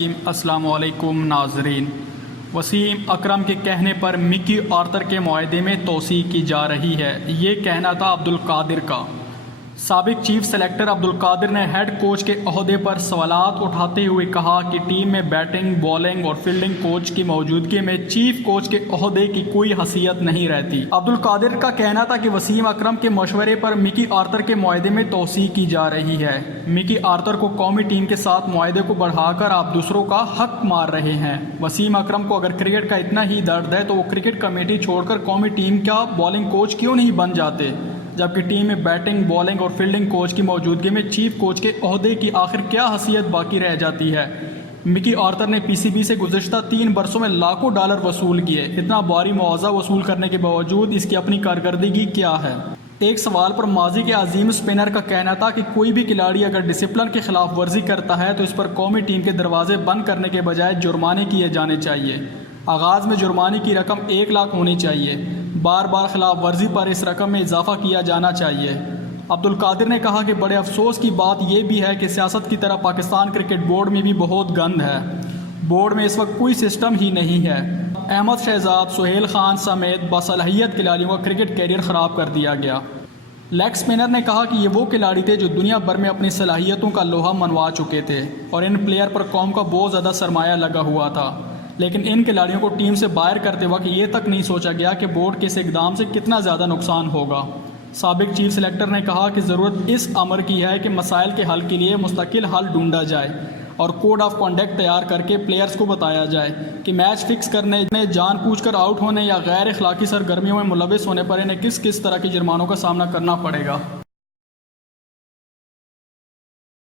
السلام علیکم ناظرین۔ وسیم اکرم کے کہنے پر مکی آرتر کے معاہدے میں توسیع کی جا رہی ہے، یہ کہنا تھا عبدالقادر کا۔ سابق چیف سلیکٹر عبدالقادر نے ہیڈ کوچ کے عہدے پر سوالات اٹھاتے ہوئے کہا کہ ٹیم میں بیٹنگ، بالنگ اور فیلڈنگ کوچ کی موجودگی میں چیف کوچ کے عہدے کی کوئی حیثیت نہیں رہتی۔ عبدالقادر کا کہنا تھا کہ وسیم اکرم کے مشورے پر مکی آرتر کے معاہدے میں توسیع کی جا رہی ہے۔ مکی آرتر کو قومی ٹیم کے ساتھ معاہدے کو بڑھا کر آپ دوسروں کا حق مار رہے ہیں۔ وسیم اکرم کو اگر کرکٹ کا اتنا ہی درد ہے تو وہ کرکٹ کمیٹی چھوڑ کر قومی ٹیم کا بالنگ کوچ کیوں نہیں بن جاتے، جبکہ ٹیم میں بیٹنگ، بالنگ اور فیلڈنگ کوچ کی موجودگی میں چیف کوچ کے عہدے کی آخر کیا حیثیت باقی رہ جاتی ہے۔ مکی آرتر نے پی سی بی سے گزشتہ 3 برسوں میں لاکھوں ڈالر وصول کیے۔ اتنا بھاری معاوضہ وصول کرنے کے باوجود اس کی اپنی کارکردگی کیا ہے؟ ایک سوال پر ماضی کے عظیم اسپنر کا کہنا تھا کہ کوئی بھی کھلاڑی اگر ڈسپلن کی خلاف ورزی کرتا ہے تو اس پر قومی ٹیم کے دروازے بند کرنے کے بجائے جرمانے کیے جانے چاہیے۔ آغاز میں جرمانے کی رقم 1 لاکھ ہونی چاہیے، بار بار خلاف ورزی پر اس رقم میں اضافہ کیا جانا چاہیے۔ عبدالقادر نے کہا کہ بڑے افسوس کی بات یہ بھی ہے کہ سیاست کی طرح پاکستان کرکٹ بورڈ میں بھی بہت گند ہے۔ بورڈ میں اس وقت کوئی سسٹم ہی نہیں ہے۔ احمد شہزاد، سہیل خان سمیت باصلاحیت کھلاڑیوں کا کرکٹ کیریئر خراب کر دیا گیا۔ لیگ اسپنر نے کہا کہ یہ وہ کھلاڑی تھے جو دنیا بھر میں اپنی صلاحیتوں کا لوہا منوا چکے تھے اور ان پلیئر پر قوم کا بہت زیادہ سرمایہ لگا ہوا تھا، لیکن ان کھلاڑیوں کو ٹیم سے باہر کرتے وقت یہ تک نہیں سوچا گیا کہ بورڈ کے اس اقدام سے کتنا زیادہ نقصان ہوگا۔ سابق چیف سلیکٹر نے کہا کہ ضرورت اس امر کی ہے کہ مسائل کے حل کے لیے مستقل حل ڈھونڈا جائے اور کوڈ آف کنڈکٹ تیار کر کے پلیئرز کو بتایا جائے کہ میچ فکس کرنے میں جان بوجھ کر آؤٹ ہونے یا غیر اخلاقی سرگرمیوں میں ملوث ہونے پر انہیں کس طرح کے جرمانوں کا سامنا کرنا پڑے گا۔